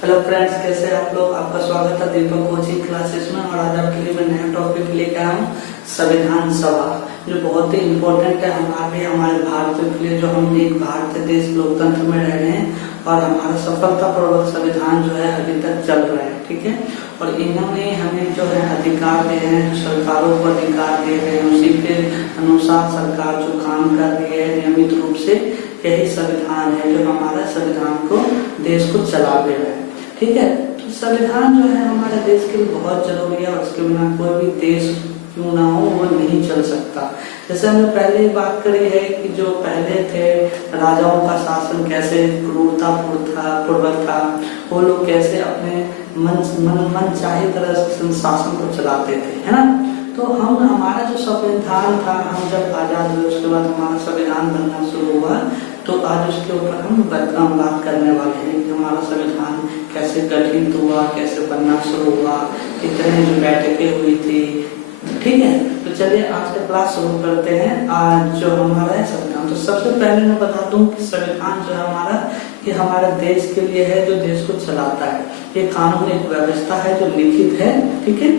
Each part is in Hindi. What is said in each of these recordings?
हेलो फ्रेंड्स, कैसे हैं आप लोग। आपका स्वागत है दीपक कोचिंग क्लासेस में। और आज आपके लिए मैं नया टॉपिक लेकर आया हूँ, संविधान सभा, जो बहुत ही इम्पोर्टेंट है हमारे भारत के लिए। जो हम एक भारतीय देश लोकतंत्र में रह रहे हैं और हमारा सफलतापूर्वक संविधान जो है अभी तक चल रहा है, ठीक है। और इन्होंने हमें जो है अधिकार दिए हैं, जो सरकारों को अधिकार दिए हैं, उसी के अनुसार सरकार जो काम कर रही है नियमित रूप से, यही संविधान है जो हमारा संविधान को देश को चला दे रहा है, ठीक है। तो संविधान जो है हमारे देश के लिए बहुत जरूरी है और उसके बिना कोई भी देश क्यों ना हो वो नहीं चल सकता। जैसे हमने पहले बात करी है कि जो पहले थे राजाओं का शासन कैसे क्रूरतापूर्वक था, वो लोग कैसे अपने मन चाहे तरह से शासन को चलाते थे, है ना। तो हमारा जो संविधान था, हम जब आजाद हुए उसके बाद हमारा संविधान बनना शुरू हुआ, तो आज उसके ऊपर हम बात करने वाले हैं कि हमारा संविधान कैसे गठित हुआ, कैसे बनना शुरू हुआ, कितने जो बैठकें हुई थी, ठीक है। तो चलिए आज का क्लास शुरू करते हैं। आज जो हमारा है संविधान, तो सबसे पहले मैं बता दूं कि संविधान जो है हमारा, ये हमारे देश के लिए है, जो देश को चलाता है। ये कानून एक व्यवस्था है जो लिखित है, ठीक है।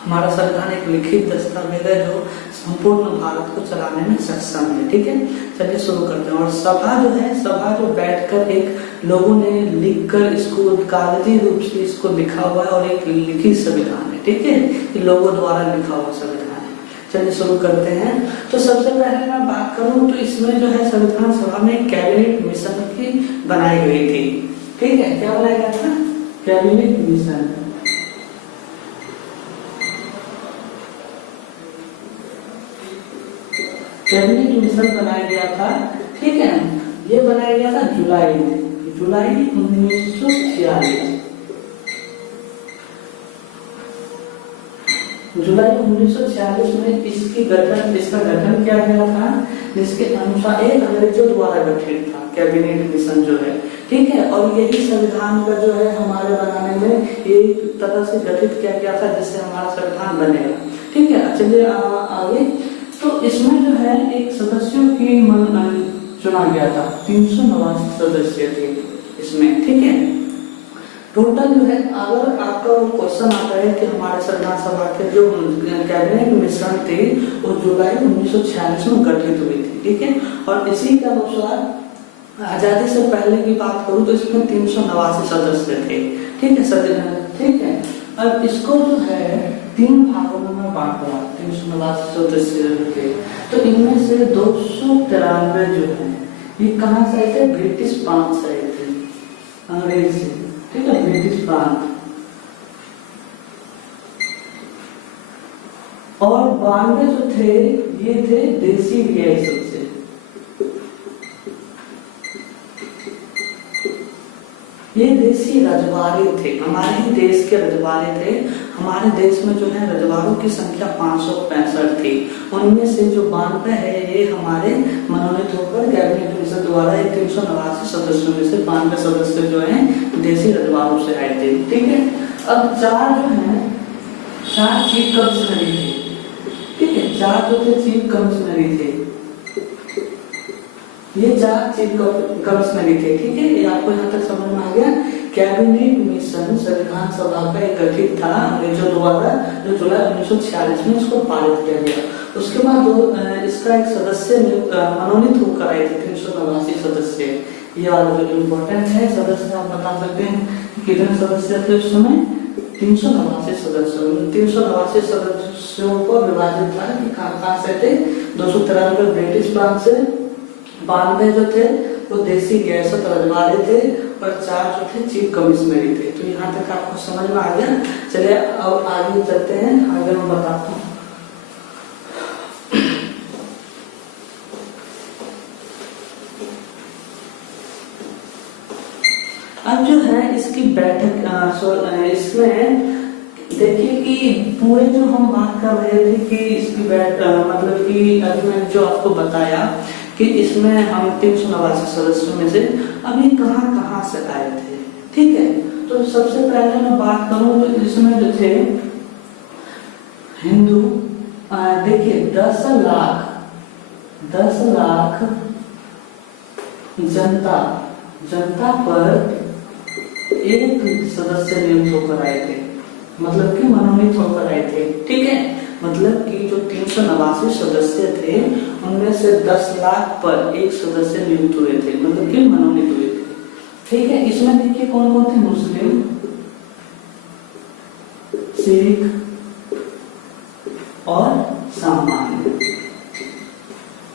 हमारा संविधान एक लिखित दस्तावेज है जो संपूर्ण भारत को चलाने में सक्षम है, ठीक है। चलिए शुरू करते हैं। और सभा जो है, सभा जो बैठकर एक लोगों ने लिखकर इसको कागजी रूप से इसको लिखा हुआ है और एक लिखित संविधान है, ठीक है। ये लोगों द्वारा लिखा हुआ संविधान है। चलिए शुरू करते हैं। तो सबसे पहले मैं बात करूं तो इसमें जो है संविधान सभा में कैबिनेट मिशन की बनाई गई थी, ठीक है। क्या बनाया गया था? Cabinet mission. कैबिनेट मिशन बनाया गया था, ठीक है। ये बनाया गया था जुलाई 1946। जुलाई 1946 में इसका गठन किया गया था, जिसके अनुसार एक अंग्रेजों द्वारा गठित था कैबिनेट मिशन जो है, ठीक है। और यही संविधान का जो है हमारे बनाने में एक तरह से गठित किया गया था, जिससे हमारा संविधान बनेगा, ठीक है। चलिए आगे। तो इसमें जो है एक सदस्यों की चुना गया था, 389 सदस्य थे इसमें, ठीक है। टोटल जो है, अगर आपका क्वेश्चन आता है कि हमारे संविधान सभा के जो कैबिनेट मिशन थे वो जुलाई 1946 में गठित हुई थी, ठीक है। और इसी के अनुसार आजादी से पहले की बात करूं तो इसमें 389 सदस्य थे, ठीक है, ठीक है। अब इसको जो है 3 भागों में बांटा, 389 सदस्य थे। तो इनमें से 293 जो है ये कहाँ से आए थे? ब्रिटिश प्रांत से आए थे, अंग्रेज से, ठीक है, ब्रिटिश प्रांत। और 92 जो थे ये थे देसी रियासत से। ये देसी रजवाड़े थे, हमारे ही देश के रजवाड़े थे। हमारे देश में जो है रजवाड़ों की संख्या 565 थी। उनमें से जो 92 है ये हमारे मनोनीत होकर कैबिनेट मिशन द्वारा 389 सदस्यों में से 92 सदस्य जो है देसी रजवाड़ों से आए थे, ठीक है। अब 4 जो है 4 चीफ कमिश्नरी थे, ठीक है। 4 जो थे चीफ कमिश्नरी थे, ये 4 चीफ कमिश्नरी थे, ठीक है। ये आपको यहाँ तक समझ में आ गया। कैबिनेट मिशन संविधान सभा का एक गठित था अंग्रेजों द्वारा, जो जुलाई 1946 में इसको पारित किया गया। उसके बाद इसका एक सदस्य मनोनीत होकर आए थे 389 सदस्य। ये वाला जो इम्पोर्टेंट है सदस्य, आप बता सकते हैं कितने सदस्य थे उस समय? 389 सदस्य। 389 सदस्यों को विभाजित था कि कहाँ से थे? 293 ब्रिटिश प्रांत से, 92 जो थे वो देसी रियासत रजवाड़े थे और 4 जो थे चीफ कमिश्नरी थे। तो यहाँ तक आपको समझ में आ गया। चलिए अब आगे चलते हैं, आगे मैं बताता हूँ। अब जो है इसकी बैठक, इसमें देखिए कि पूरे जो हम बात कर रहे थे कि इसकी मतलब कि अभी मैंने जो आपको बताया कि इसमें हम 389 सदस्यों में से अभी कहाँ से आए थे, ठीक है। तो सबसे पहले मैं बात करूं तो इसमें जो थे हिंदू, देखिए 10 लाख जनता पर एक सदस्य नियुक्त होकर आए थे, मतलब कि मनोनीत होकर आए थे। ठीक है, मतलब कि जो 389 सदस्य थे उनमें से 10 लाख पर एक सदस्य नियुक्त हुए थे, मतलब कि मनोनीत हुए थे। ठीक है, इसमें देखिए कौन कौन थे, मुस्लिम, सिख और सामान्य।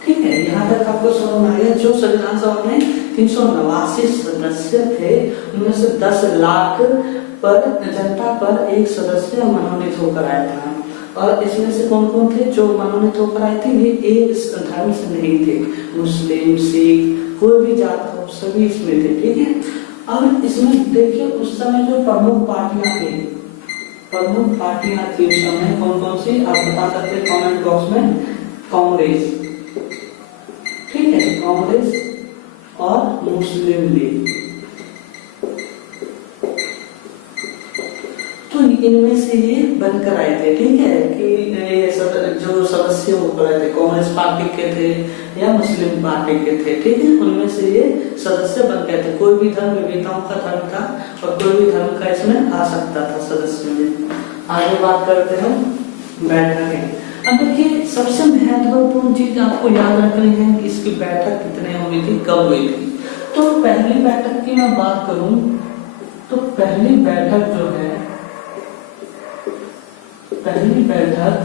ठीक है, यहाँ तक आपको समझ में आ गया। जो संविधान सभा में 389 सदस्य थे उनमें से 10 लाख पर जनता पर एक सदस्य मनोनीत होकर आया था। और इसमें से कौन कौन थे जो मनोनीत होकर आए थे, ये एक धर्म से नहीं थे, मुस्लिम, सिख, कोई भी जात हो सभी इसमें थे। ठीक है, अब इसमें देखिए उस समय जो प्रमुख पार्टियां थी उस समय कौन कौन सी आप बता सकते हैं कमेंट बॉक्स में। कांग्रेस, ठीक है, कांग्रेस और मुस्लिम लीग। तो इनमें से ये बनकर आए थे। ठीक है, कि ये जो सदस्य होकर आए थे कांग्रेस पार्टी के थे या मुस्लिम पार्टी के थे। ठीक है, उनमें से ये सदस्य बन गए थे। कोई भी धर्म विविधताओं का धर्म था और कोई भी धर्म का इसमें आ सकता था सदस्य में। आगे बात करते हैं बैठकें। अब देखिए सबसे महत्वपूर्ण चीज आपको याद रखनी है कि इसकी बैठक कितने हुई थी, कब हुई थी। तो पहली बैठक की मैं बात करूं तो पहली बैठक जो है, पहली बैठक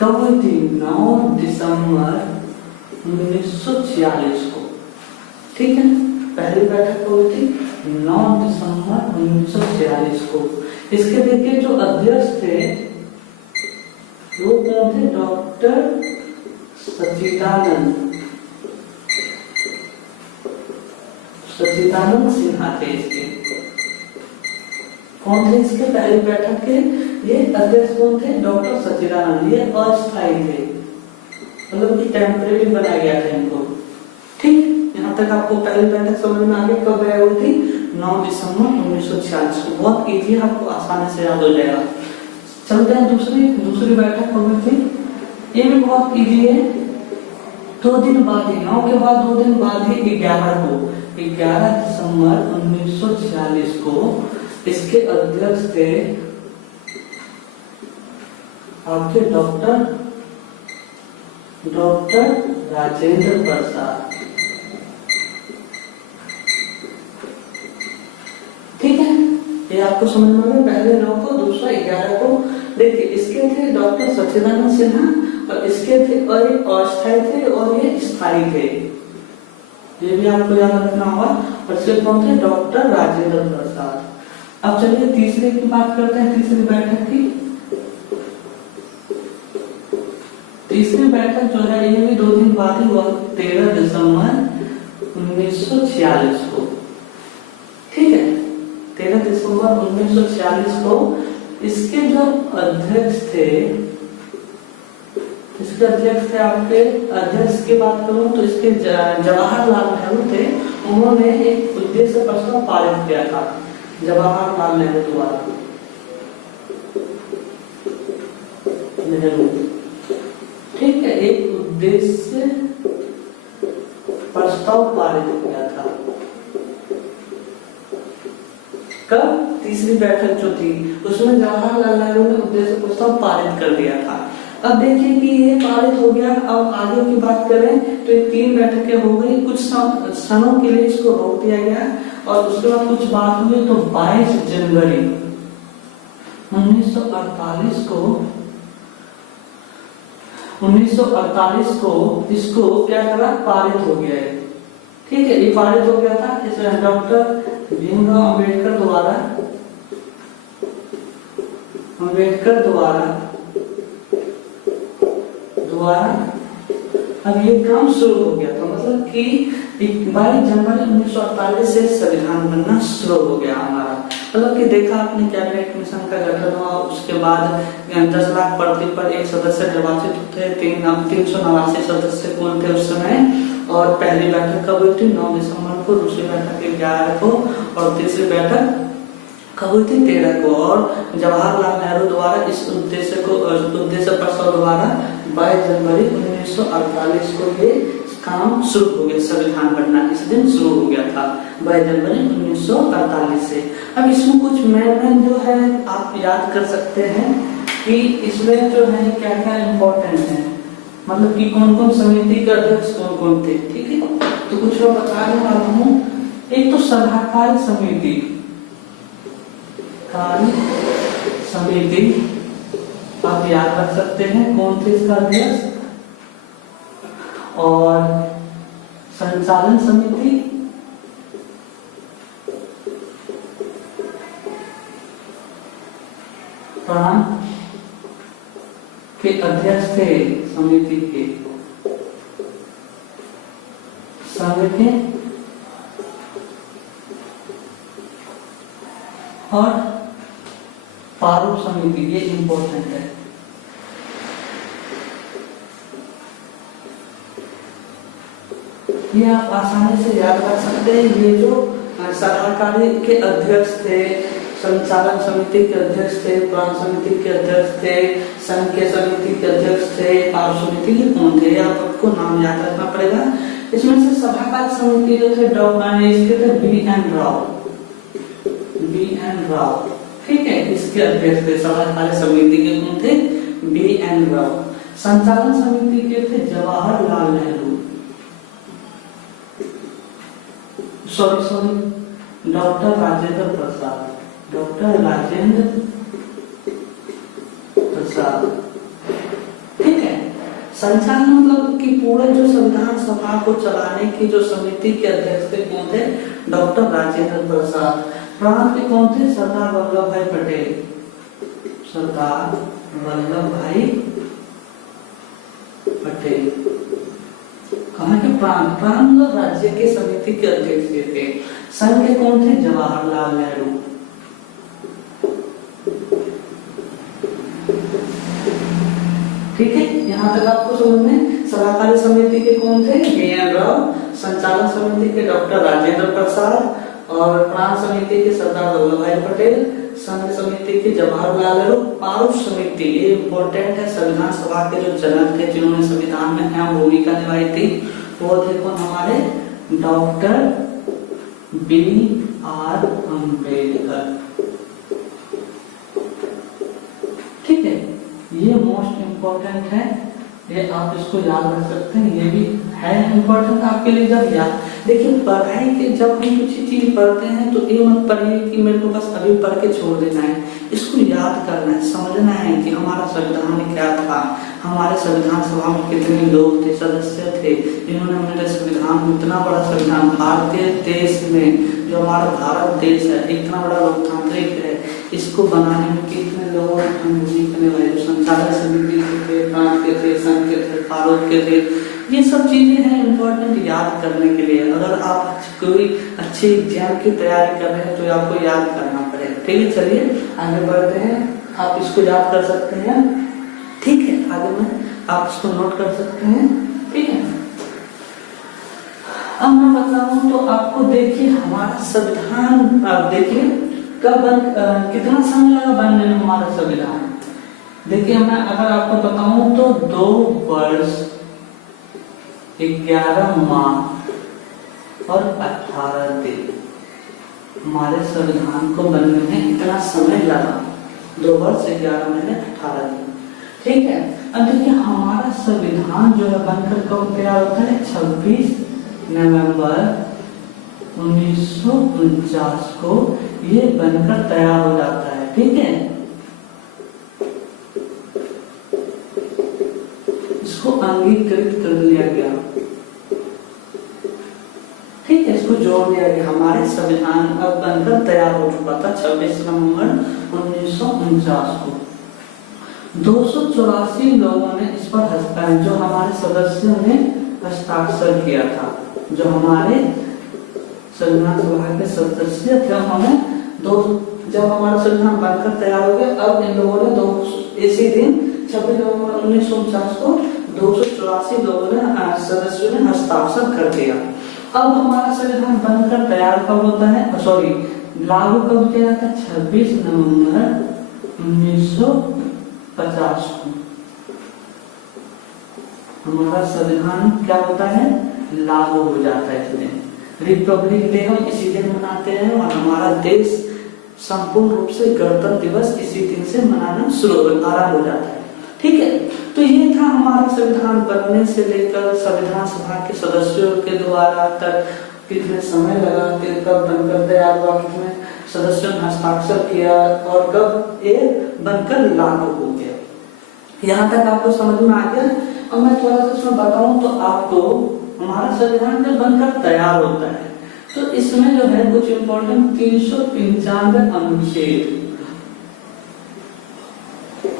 कब हुई थी, 9 दिसंबर 1946 को। ठीक है, पहली बैठक कब हुई थी, 9 दिसंबर 1946 को। इसके देखिए जो अध्यक्ष थे वो कौन थे, डॉक्टर सच्चिदानंद सिन्हा थे। इसके कौन थे, इसके पहली बैठक के ये अध्यक्ष कौन थे, डॉक्टर सच्चिदानंद। ये अस्थायी थे, मतलब कि टेम्परेरी बनाया गया था इनको। ठीक, यहाँ तक आपको पहली बैठक समझ में आ गई कब हुई थी, 9 दिसंबर 1946 को। बहुत इजी, आपको आसानी से याद हो जाएगा। चलते हैं दूसरी बैठक कब हुई थी, ये भी बहुत इजी है। 2 दिन बाद ही, 9 के बाद 2 दिन बाद ही 11 दिसंबर 1946 को इसके अध्यक्ष थे आपके डॉक्टर राजेंद्र प्रसाद। ठीक है, ये आपको समझ में आ गया। पहले 9 को, दूसरा 11 को। देखिए इसके थे डॉक्टर सच्चिदानंद सिन्हा और इसके थे, और ये अस्थायी थे और ये स्थायी थे, ये भी आपको याद रखना होगा। और इसके कौन थे, डॉक्टर राजेंद्र प्रसाद। अब चलिए तीसरे की बात करते हैं, तीसरी बैठक की। तीसरी बैठक जो है ये भी 2 दिन बाद ही हुआ, 13 दिसंबर 1946 को। ठीक है, 13 दिसंबर 1946 को इसके जो अध्यक्ष थे, आपके अध्यक्ष की बात करूं तो इसके जवाहरलाल नेहरू थे। उन्होंने एक उद्देश्य प्रस्ताव पारित किया था, जवाहरलाल नेहरू द्वारा। ठीक है, एक उद्देश्य प्रस्ताव पारित किया था। कब, तीसरी बैठक जो थी उसमें जवाहरलाल नेहरू ने उद्देश्य प्रस्ताव पारित कर दिया था। अब देखिए कि ये पारित हो गया। अब आगे की बात करें तो ये 3 बैठकें हो गई, कुछ क्षणों के लिए इसको रोक दिया गया और उसके बाद कुछ बात हुई। तो 22 जनवरी 1948 को इसको क्या करा, पारित हो गया है। ठीक है, ये पारित हो गया था। इसमें डॉक्टर भीमराव अम्बेडकर द्वारा अब ये काम शुरू हो गया था। मतलब कि 22 जनवरी 1948 से संविधान बनना शुरू हो गया हमारा। मतलब कि देखा आपने कैबिनेट मिशन का गठन हुआ, उसके बाद 10 लाख प्रति पर एक सदस्य निर्वाचित होते हैं। 389 सदस्य कौन थे उस समय। और पहली बैठक कब हुई थी, 9 दिसंबर को, दूसरी बैठक 11 को और तीसरी बैठक कब हुई थी, 13 को। और जवाहरलाल नेहरू द्वारा इस उद्देश्य प्रस्ताव द्वारा 22 जनवरी 1948 को ये काम शुरू हो गया, संविधान बनना इस दिन शुरू हो गया था 22 जनवरी 1948 से। अब इसमें कुछ मेन जो है आप याद कर सकते हैं कि इसमें जो है क्या क्या इम्पोर्टेंट है, मतलब कि कौन कौन समिति के अध्यक्ष कौन कौन थे। ठीक है, तो कुछ मैं बताने वाला हूँ। एक तो सलाहकार समिति, कार्य समिति आप याद रख सकते हैं कौन थे इसका अध्यक्ष, और संचालन समिति प्रांत के अध्यक्ष थे, समिति के संघ के, और प्रारूप समिति, ये इंपॉर्टेंट है। ये आप आसानी से याद कर सकते हैं। ये जो सलाहकारी के अध्यक्ष थे, संचालन समिति के अध्यक्ष थे, प्रांत समिति के अध्यक्ष थे, संघ के समिति के अध्यक्ष थे, प्रारूप समिति के कौन थे, आपको नाम याद रखना पड़ेगा। इसमें से सलाहकार समिति जो थे इसके थे B.N. राव, B.N. राव। ठीक है, इसके अध्यक्ष थे सलाहकार समिति के कौन थे, B.N. राव। संचालन समिति के थे Jawaharlal Nehru, sorry doctor Rajendra Prasad, doctor Rajendra Prasad. ठीक है, संचालन मतलब कि पूरे जो संविधान सभा को चलाने की जो समिति के अध्यक्ष थे कौन थे, डॉक्टर राजेंद्र प्रसाद। प्रांत के कौन थे, सरदार वल्लभ भाई पटेल, सरदार वल्लभ भाई पटेल। कहा कि प्रांत राज्य के समिति के अध्यक्ष थे। संघ के कौन थे, जवाहरलाल नेहरू। ठीक है, यहाँ तक आपको समझ में। सलाहकारी समिति के कौन थे, B.N. राव। संचालन समिति के डॉक्टर राजेंद्र प्रसाद, और प्रांत समिति के सरदार वल्लभ भाई पटेल, संघ समिति के जवाहरलाल नेहरू। प्रारूप समिति ये इम्पोर्टेंट है, संविधान सभा के जो जनक थे जिन्होंने संविधान में अहम भूमिका निभाई थी, वो थे कौन, हमारे डॉक्टर B.R. अम्बेडकर। ठीक है, ये मोस्ट इम्पोर्टेंट है, ये आप इसको याद रख सकते हैं। ये भी है इम्पोर्टेंट आपके लिए। जब याद देखिए, पढ़ाई के जब हम कुछ चीज पढ़ते हैं तो ये मत पढ़िए कि मेरे को बस अभी पढ़ के छोड़ देना है, इसको याद करना है, समझना है कि हमारा संविधान क्या था, हमारे संविधान सभा में कितने लोग थे, सदस्य थे, जिन्होंने हमारे संविधान, इतना बड़ा संविधान भारतीय देश में, जो हमारा भारत देश है, इतना बड़ा लोकतांत्रिक है, इसको बनाने में कितने लोगों ने भूमिका निभाई। जो संचालक समिति के थे, प्रांत के थे, संघ के थे, प्रारूप के थे, ये सब चीजें हैं इम्पोर्टेंट याद करने के लिए। अगर आप कोई अच्छे एग्जाम की तैयारी कर रहे हैं तो आपको याद करना पड़ेगा। ठीक है, चलिए आगे बढ़ते हैं। आप इसको याद कर सकते हैं। ठीक है, आगे में आप इसको नोट कर सकते हैं। ठीक है, अब मैं बताऊं तो आपको देखिए हमारा संविधान, आप देखिए कब कितना समय लगा बनने में हमारा संविधान। देखिए मैं अगर आपको बताऊं तो 2 वर्ष 11 माह और 18 दिन हमारे संविधान को बनने में इतना समय लगा। 2 वर्ष 11 महीने 18 दिन। ठीक है, अब देखिए हमारा संविधान जो है बनकर कब तैयार होता है, 26 नवंबर 1949 को ये बनकर तैयार हो जाता है। ठीक है, इसको अंगीकृत कर लिया गया। ठीक है, इसको जोड़ दिया गया। हमारे संविधान अब बनकर तैयार हो चुका था 26 नवंबर 1949 को। 284 लोगों ने इस पर जो हमारे सदस्यों ने हस्ताक्षर किया था। जो हमारे संविधान सभा के सदस्य थे उन्होंने जब हमारा संविधान बनकर तैयार हो गया, अब इन लोगों ने इसी दिन 26 नवंबर 1949 को 284 लोगों ने सदस्यों ने हस्ताक्षर कर दिया। अब हमारा संविधान बनकर तैयार कब होता है, लागू कब किया जाता है, 26 नवंबर 1950 को हमारा संविधान क्या होता है, लागू हो जाता है इसमें। रिपब्लिक डे हम इसी दिन मनाते हैं और हमारा देश संपूर्ण रूप से गणतंत्र दिवस इसी दिन से मनाना आरंभ हो जाता है। ठीक है, तो ये था हमारा संविधान बनने से लेकर संविधान सभा के सदस्यों के द्वारा तक कितने समय लगा, कब बनकर तैयार हुआ, कितने सदस्यों ने हस्ताक्षर किया और कब ये बनकर लागू हो गया। यहाँ तक आपको समझ में आ गया। अब मैं थोड़ा सा इसमें बताऊं तो आपको हमारा संविधान जब बनकर तैयार होता है तो इसमें जो है कुछ इम्पोर्टेंट 395 अनुच्छेद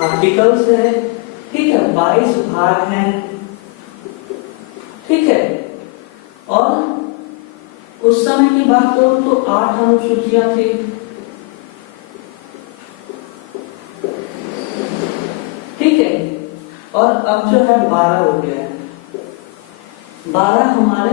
आर्टिकल्स है, ठीक है, 22 भाग हैं, ठीक है, और उस समय की बात करूं तो 8 अनुसूचियां थी, ठीक है, और अब जो है 12 हो गया है। 12 हमारे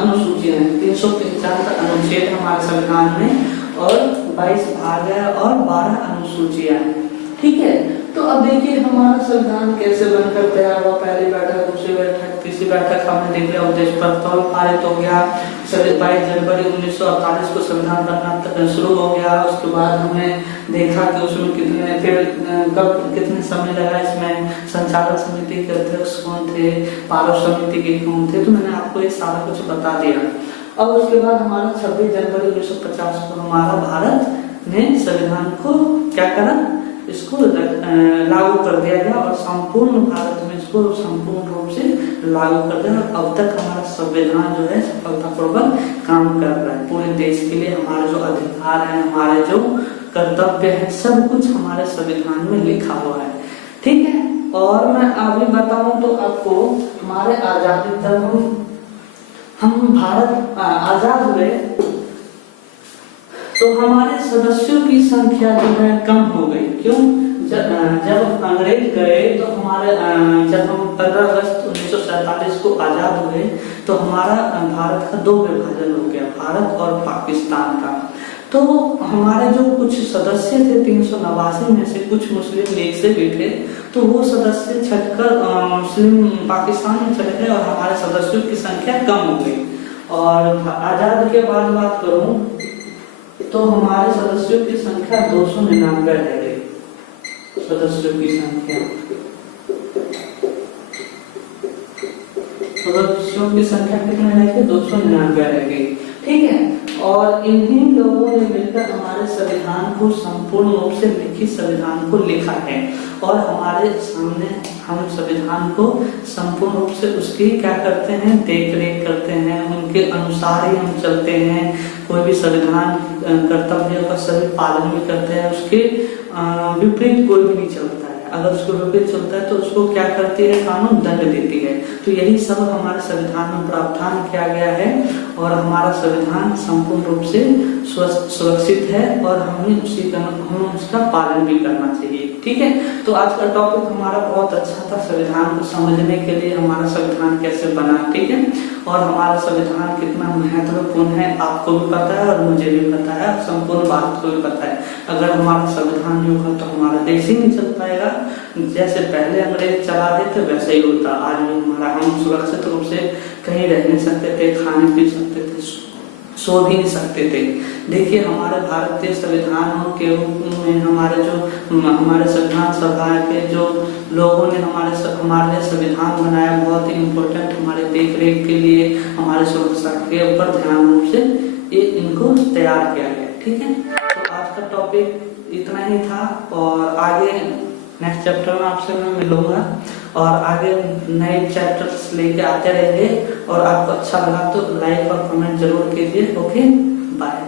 अनुसूचियां हैं, 395 अनुच्छेद हमारे संविधान में और 22 भाग है और 12 अनुसूचियां हैं, ठीक है। तो अब देखिए हमारा संविधान कैसे बनकर तैयार हुआ। पहली बैठक, दूसरी बैठक, तीसरी बैठक हमने देख लिया, उद्देश्य प्रस्ताव पारित हो गया। 22 जनवरी 1948 को संविधान बनना शुरू हो गया। उसके बाद हमने देखा कि उसमें कितने फिर कब कितने समय लगा, इसमें संचालन समिति के अध्यक्ष कौन थे, पार्षद समिति के कौन थे, तो मैंने आपको ये सारा कुछ बता दिया। अब उसके बाद हमारा 26 जनवरी 1950 को हमारा भारत ने संविधान को क्या करा, इसको लागू कर दिया गया और संपूर्ण भारत में इसको संपूर्ण रूप से लागू कर दिया। अब तक हमारा संविधान जो है सफलतापूर्वक काम कर रहा है। पूरे देश के लिए हमारे जो अधिकार है, हमारे जो कर्तव्य है, सब कुछ हमारे संविधान में लिखा हुआ है, ठीक है। और मैं अभी बताऊं तो आपको हमारे आजादी जब हम भारत आजाद हुए तो हमारे सदस्यों की संख्या जो है कम हो गई। क्यों? जब अंग्रेज गए तो हमारे जब हम 15 अगस्त 1947 को आजाद हुए तो हमारा भारत का 2 विभाजन हो गया, भारत और पाकिस्तान का। तो हमारे जो कुछ सदस्य थे 389 में से कुछ मुस्लिम लीग से भी थे, तो वो सदस्य छटकर मुस्लिम पाकिस्तान में चले गए और हमारे सदस्यों की संख्या कम हो गई। और आजाद के बाद बात करूं तो हमारे सदस्यों की संख्या 299 रह गई। सदस्यों की संख्या, सदस्यों की संख्या कितने रह गई? 299 रह गई, ठीक है। और इन्हीं लोगों ने मिलकर हमारे संविधान को संपूर्ण रूप से लिखित संविधान को लिखा है और हमारे सामने हम संविधान को संपूर्ण रूप से उसकी क्या करते हैं, देख रेख करते हैं, उनके अनुसार ही हम चलते हैं। कोई भी संविधान कर्तव्य का सभी पालन भी करते हैं, उसके विपरीत कोई भी नहीं चलता है। अगर उसको विपरीत चलता है तो उसको क्या करती है, कानून दंड देती है। तो यही सब हमारे संविधान में प्रावधान किया गया है और हमारा संविधान संपूर्ण रूप से सुरक्षित है और हमें उसका पालन भी करना चाहिए, ठीक है। तो आज का टॉपिक हमारा बहुत अच्छा था, संविधान को समझने के लिए हमारा संविधान कैसे बना, ठीक है, और हमारा संविधान कितना महत्वपूर्ण है आपको भी पता है और मुझे भी पता है, संपूर्ण भारत को भी पता है। अगर हमारा संविधान नहीं होगा तो हमारा देश ही नहीं चल पाएगा। जैसे पहले अंग्रेज चला रहे थे वैसे ही होता। आज भी हमारा हम सुरक्षित रूप से कहीं रह नहीं सकते थे, खाने पी सकते थे, सो भी नहीं सकते थे। देखिए हमारे भारतीय संविधानों के रूप में हमारे संविधान सभा के जो लोगों ने हमारे लिए संविधान बनाया, बहुत ही इम्पोर्टेंट हमारे देख रेख के लिए, हमारे सुरक्षा के ऊपर ध्यान रूप से ये इनको तैयार किया गया, ठीक है। तो आज का टॉपिक इतना ही था और आगे नेक्स्ट चैप्टर में आपसे मैं मिलूंगा और आगे नए चैप्टर्स लेके आते रहेंगे। और आपको अच्छा लगा तो लाइक और कमेंट जरूर कीजिए। Okay, bye.